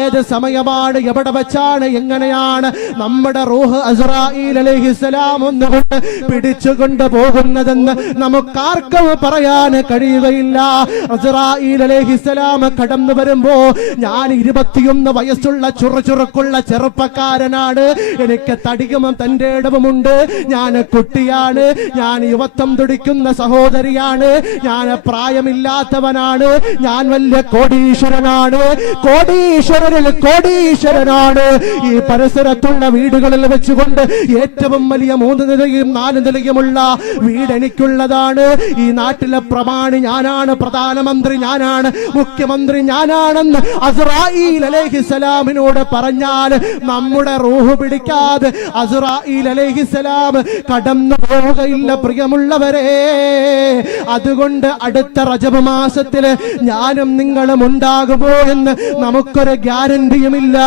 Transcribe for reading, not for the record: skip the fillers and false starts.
ഏത് സമയമാണ്, എവിടെ വെച്ചാണ്, എങ്ങനെയാണ് നമ്മുടെ റൂഹ് അസ്റായീൽ അലൈഹിസ്സലാം ഒന്നുകൊണ്ട് പിടിച്ചുകൊണ്ട് പോകുന്നതെന്ന് നമുക്കാർക്കും പറയാൻ കഴിയുകയില്ല. അസ്റായീൽ അലൈഹിസ്സലാം കടന്നു വരുമ്പോ ഞാൻ 21 വയസ്സുള്ള ചുറുചുറുക്കുള്ള ചെറുപ്പക്കാരനാണ്. എനിക്ക് തടിയും തന്റെ ഇടവുമുണ്ട്. ഞാൻ കുട്ടിയാണ്. ഞാൻ യുവത്വം തുടിക്കുന്ന സഹോദരിയാണ്. ഞാൻ പ്രായമില്ലാത്തവനാണ്. ഞാൻ വലിയ കോടീശ്വരനാണ്. കോടീശ്വരനിൽ കോടീശ്വരനാണ്. ഈ പരിസരത്തുള്ള വീടുകളിൽ വെച്ചുകൊണ്ട് ഏറ്റവും വലിയ 3 നിലയും 4 നിലയുമുള്ള വീട് എനിക്കുള്ളതാണ്. ഈ നാട്ടിലെ പ്രമാണി ഞാനാണ്, പ്രധാനമന്ത്രി ഞാനാണ്, മുഖ്യമന്ത്രി ഞാനാണെന്ന് അസ്റായീൽ അലൈഹിസ്സലാമിനോട് പറഞ്ഞാൽ നമ്മുടെ റൂഹ് പിടിക്കാതെ അസ്റായീൽ അലൈഹിസ്സലാം കടന്നു പോവുകയില്ല പ്രിയമുള്ളവരെ. അതുകൊണ്ട് അടുത്ത റജബ് മാസത്തിൽ ഞാനും നിങ്ങളും ഉണ്ടാകുമോ എന്ന് നമുക്കൊരു ഗ്യാരണ്ടിയുമില്ല.